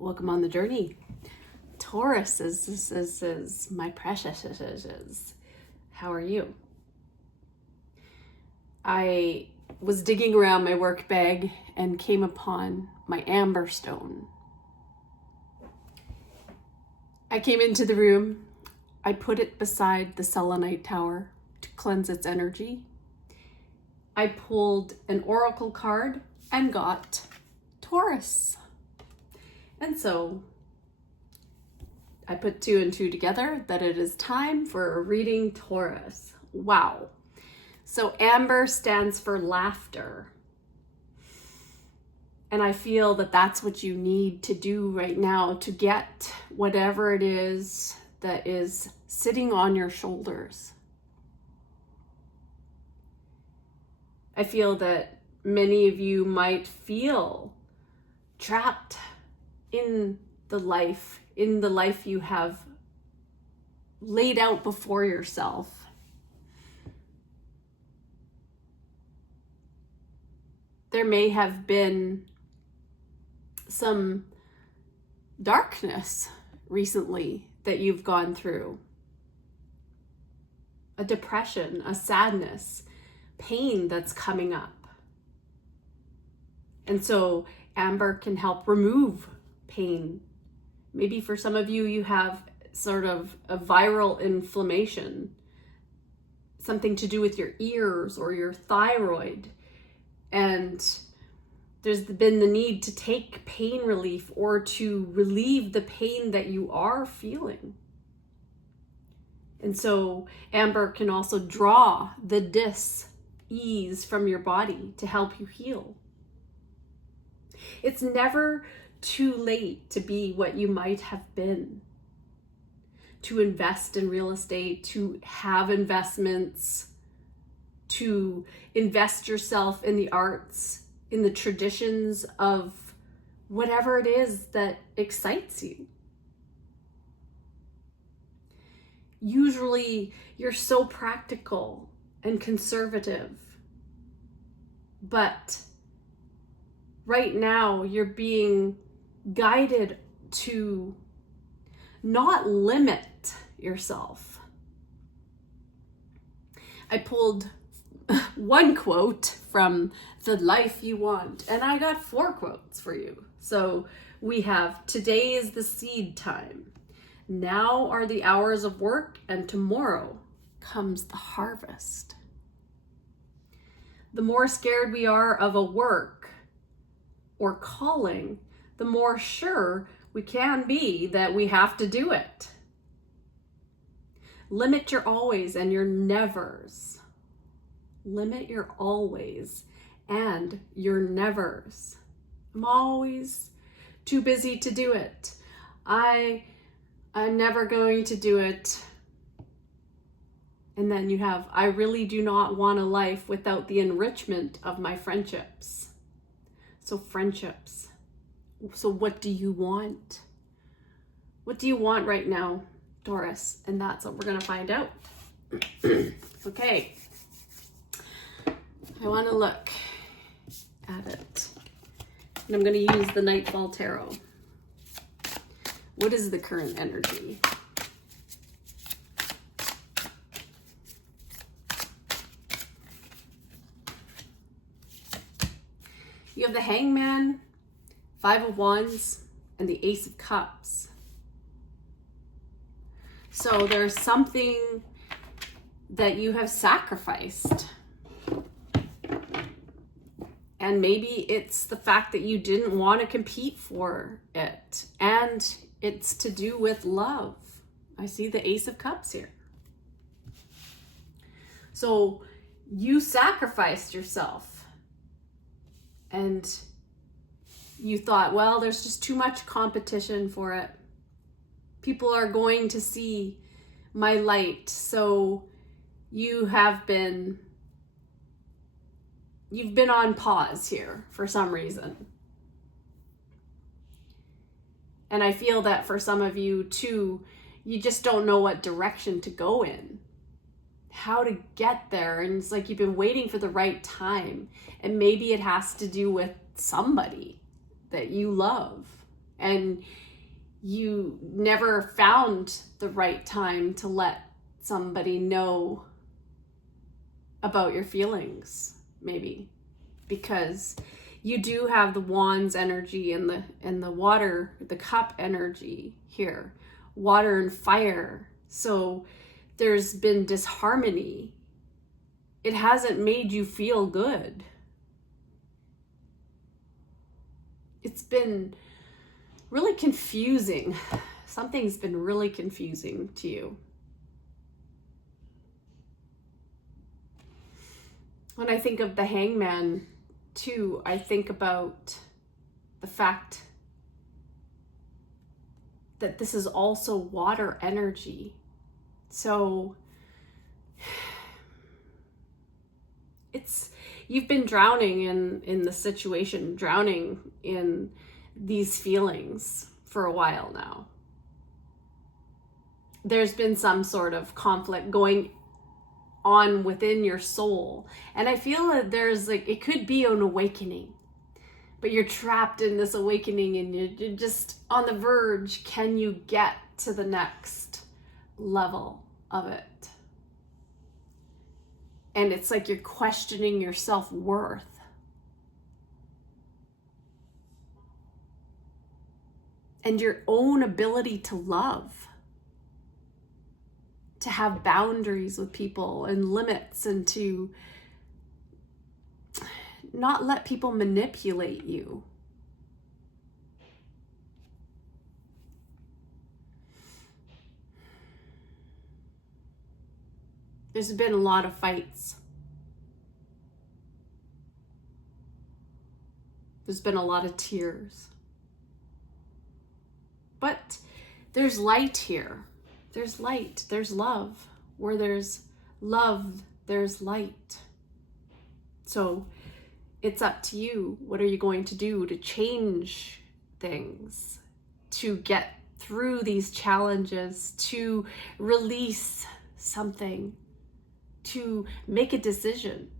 Welcome on the journey. Taurus is my precious. How are you? I was digging around my work bag and came upon my amber stone. I came into the room. I put it beside the selenite tower to cleanse its energy. I pulled an oracle card and got Taurus. And so I put 2 and 2 together that it is time for a reading Taurus. Wow. So amber stands for laughter. And I feel that that's what you need to do right now to get whatever it is that is sitting on your shoulders. I feel that many of you might feel trapped in the life you have laid out before yourself. There may have been some darkness recently that you've gone through. A depression, a sadness, pain that's coming up. And so amber can help remove pain. Maybe for some of you, you have sort of a viral inflammation, something to do with your ears or your thyroid. And there's been the need to take pain relief or to relieve the pain that you are feeling. And so amber can also draw the dis-ease from your body to help you heal. It's never too late to be what you might have been, to invest in real estate, to have investments, to invest yourself in the arts, in the traditions of whatever it is that excites you. Usually you're so practical and conservative, but right now you're being guided to not limit yourself. I pulled one quote from The Life You Want, and I got 4 quotes for you. So we have, today is the seed time. Now are the hours of work, and tomorrow comes the harvest. The more scared we are of a work or calling, the more sure we can be that we have to do it. Limit your always and your nevers. Limit your always and your nevers. I'm always too busy to do it. I'm never going to do it. And then you have, I really do not want a life without the enrichment of my friendships. So friendships. So what do you want? What do you want right now, Taurus? And that's what we're going to find out. Okay. I want to look at it. And I'm going to use the Nightfall Tarot. What is the current energy? You have the Hangman, 5 of Wands, and the Ace of Cups. So there's something that you have sacrificed. And maybe it's the fact that you didn't want to compete for it. And it's to do with love. I see the Ace of Cups here. So you sacrificed yourself. And you thought, well, there's just too much competition for it. People are going to see my light. So you've been on pause here for some reason. And I feel that for some of you too, you just don't know what direction to go in, how to get there. And it's like you've been waiting for the right time. And maybe it has to do with somebody that you love. and you never found the right time to let somebody know about your feelings, maybe because you do have the wands energy and the water, the cup energy here, water and fire. So there's been disharmony. It hasn't made you feel good. It's been really confusing. Something's been really confusing to you. When I think of the Hangman too, I think about the fact that this is also water energy. So you've been drowning in the situation, drowning in these feelings for a while now. There's been some sort of conflict going on within your soul. And I feel that there's it could be an awakening, but you're trapped in this awakening and you're just on the verge. Can you get to the next level of it? And it's like you're questioning your self-worth. And your own ability to love. To have boundaries with people and limits, and to not let people manipulate you. There's been a lot of fights. There's been a lot of tears. But there's light here. There's light. There's love. Where there's love, there's light. So it's up to you. What are you going to do to change things, to get through these challenges, to release something, to make a decision?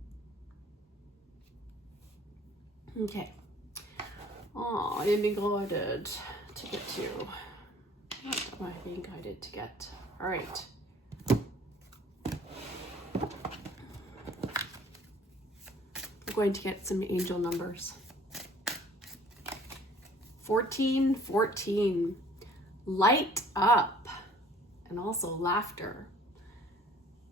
Okay. Oh, I'm being guided to get to. What am I being guided to get? All right. We're going to get some angel numbers. 14, 14. Light up. And also laughter.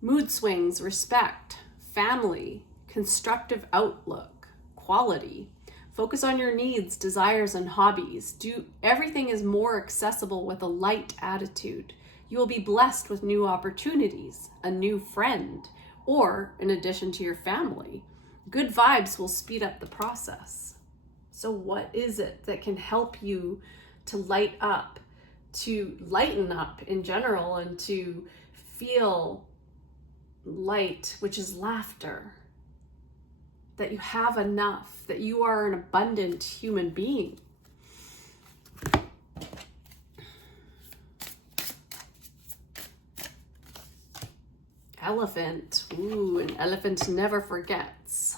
Mood swings, respect, family, constructive outlook, quality. Focus on your needs, desires, and hobbies. Everything is more accessible with a light attitude. You will be blessed with new opportunities, a new friend, or in addition to your family. Good vibes will speed up the process. So what is it that can help you to light up, to lighten up in general, and to feel light, which is laughter? That you have enough, that you are an abundant human being. Elephant. Ooh, an elephant never forgets.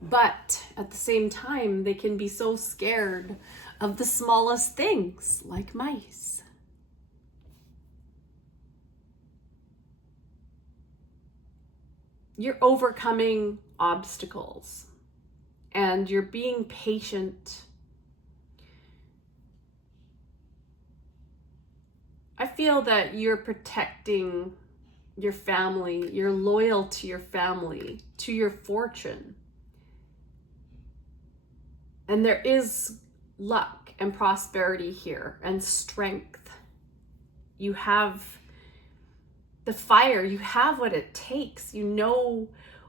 But at the same time, they can be so scared of the smallest things, like mice. You're overcoming obstacles and you're being patient. I feel that you're protecting your family, you're loyal to your family, to your fortune. And there is luck and prosperity here and strength. You have the fire, you have what it takes. You know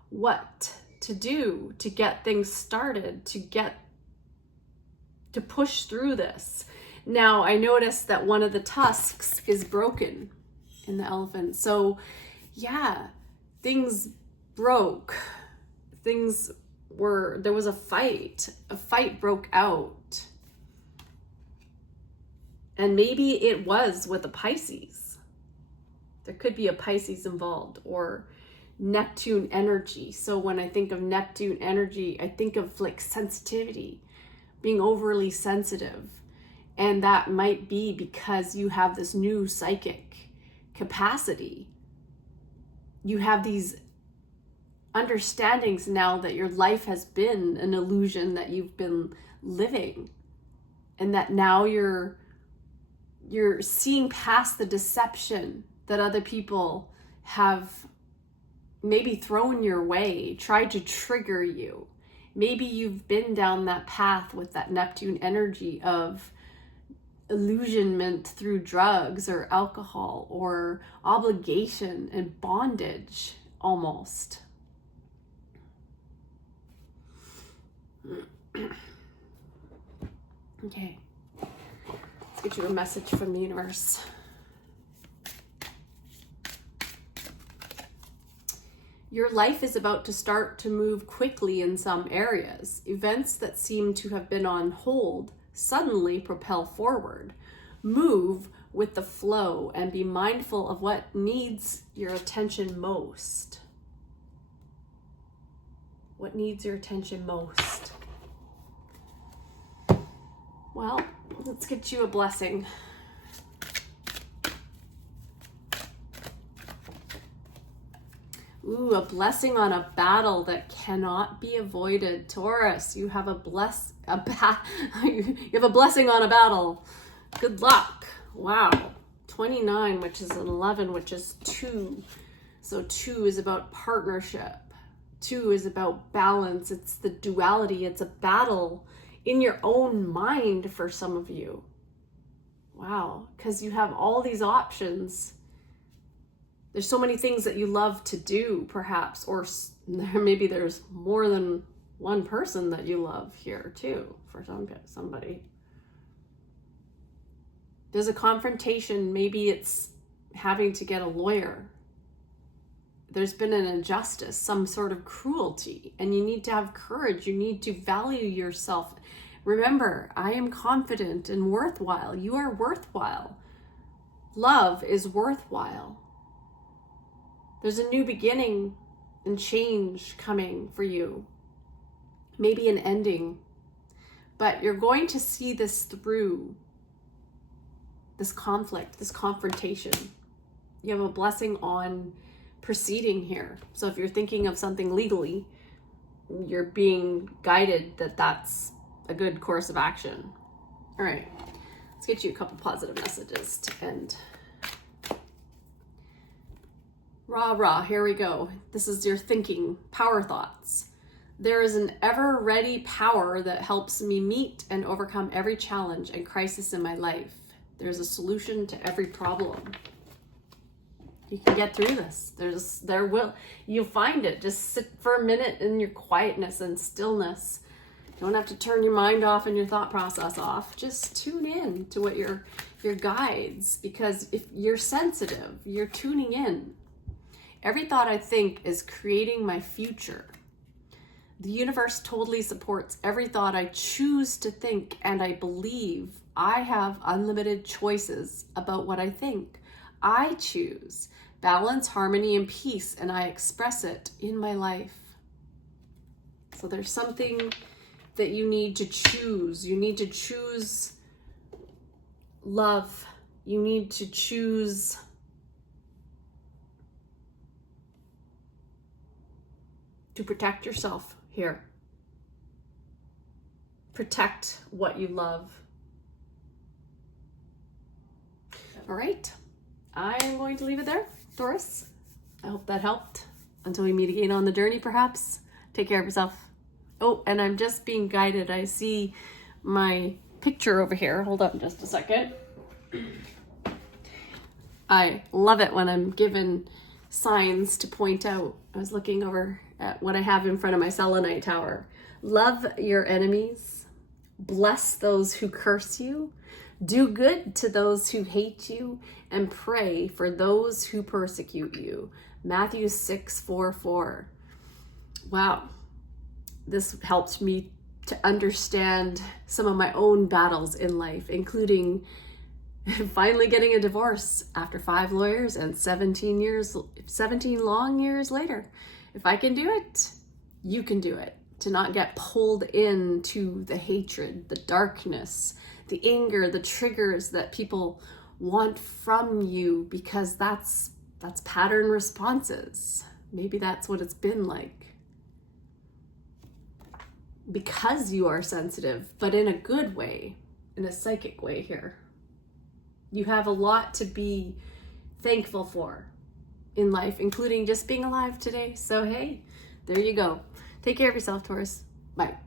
what to do to get things started, to push through this. Now, I noticed that one of the tusks is broken in the elephant. So yeah, things broke. There was a fight broke out. And maybe it was with a Pisces. There could be a Pisces involved, or Neptune energy. So when I think of Neptune energy, I think of like sensitivity, being overly sensitive. And that might be because you have this new psychic capacity. You have these understandings now that your life has been an illusion that you've been living, and that now you're seeing past the deception that other people have maybe thrown your way, tried to trigger you. Maybe you've been down that path with that Neptune energy of illusionment through drugs or alcohol or obligation and bondage almost. Okay, let's get you a message from the universe. Your life is about to start to move quickly in some areas. Events that seem to have been on hold suddenly propel forward. Move with the flow and be mindful of what needs your attention most. What needs your attention most? Well, let's get you a blessing. Ooh, a blessing on a battle that cannot be avoided. Taurus, you have you have a blessing on a battle. Good luck. Wow. 29, which is an 11, which is 2. So 2 is about partnership. 2 is about balance. It's the duality. It's a battle in your own mind for some of you. Wow. Because you have all these options. There's so many things that you love to do, perhaps, or maybe there's more than one person that you love here too, for somebody. There's a confrontation. Maybe it's having to get a lawyer. There's been an injustice, some sort of cruelty, and you need to have courage. You need to value yourself. Remember, I am confident and worthwhile. You are worthwhile. Love is worthwhile. There's a new beginning and change coming for you. Maybe an ending. But you're going to see this through. This conflict, this confrontation. You have a blessing on proceeding here. So if you're thinking of something legally, you're being guided that that's a good course of action. All right, let's get you a couple positive messages to end. Rah, here we go. This is your thinking, power thoughts. There is an ever-ready power that helps me meet and overcome every challenge and crisis in my life. There's a solution to every problem. You can get through this. You'll find it. Just sit for a minute in your quietness and stillness. You don't have to turn your mind off and your thought process off. Just tune in to what your guides, because if you're sensitive, you're tuning in. Every thought I think is creating my future. The universe totally supports every thought I choose to think, and I believe I have unlimited choices about what I think. I choose balance, harmony, and peace, and I express it in my life. So there's something that you need to choose. You need to choose love. You need to choose to protect yourself here. Protect what you love. All right, I'm going to leave it there, Taurus. I hope that helped. Until we meet again on the journey, perhaps. Take care of yourself. Oh, and I'm just being guided. I see my picture over here. Hold on just a second. I love it when I'm given signs to point out. I was looking over at what I have in front of my selenite tower. Love your enemies. Bless those who curse you. Do good to those who hate you, and pray for those who persecute you. Matthew 6:4. Wow. This helped me to understand some of my own battles in life, including finally getting a divorce after 5 lawyers and 17 long years later. If I can do it, you can do it. To not get pulled into the hatred, the darkness, the anger, the triggers that people want from you, because that's pattern responses. Maybe that's what it's been like. Because you are sensitive, but in a good way, in a psychic way here. You have a lot to be thankful for in life, including just being alive today. So hey, there you go. Take care of yourself, Taurus. Bye.